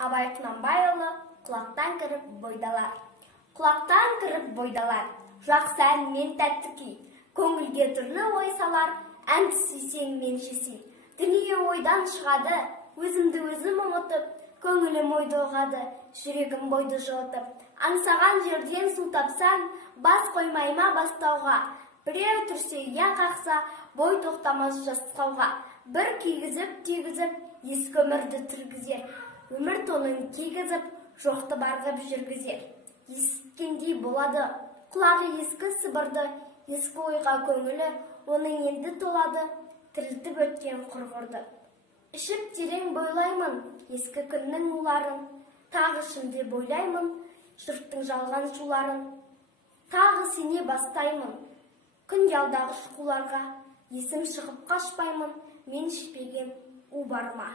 Абай Құнанбайұлы құлақтан кіріп бойдалар. Құлақтан кіріп бойдалар, жақсы ән мен тәтті күй, көңілге түрлі ой салар, ән сүйсең мен шесей. Дүние ойдан шығады, өзімді өзім ұмытып, көңілім ойды оғады, жүрегім бойды жылытып. Аңсаған жерден су тапсаң, бас қоймайма бастауға, біреу түрсе я қақса, бой тоқтамас жасқауға. Бір кигізіп, тегізіп, ескі өмірді түргізер, өмір тонын кигізіп, жоқты барғып жүргізер. Есіткендей болады, құлағы ескі сыбырды, ескі ойға көңілі, оның енді толады, тірілтіп өткен құрғырды. Ішіп терең бойлаймын, ескі күннің уларын, тағы ішімде бойлаймын, жұрттың жалған шуларын. Тағы сене бастаймын, күнде алдағы шұқуларға, есім шығып қашпаймын, мен ішпеген у барма.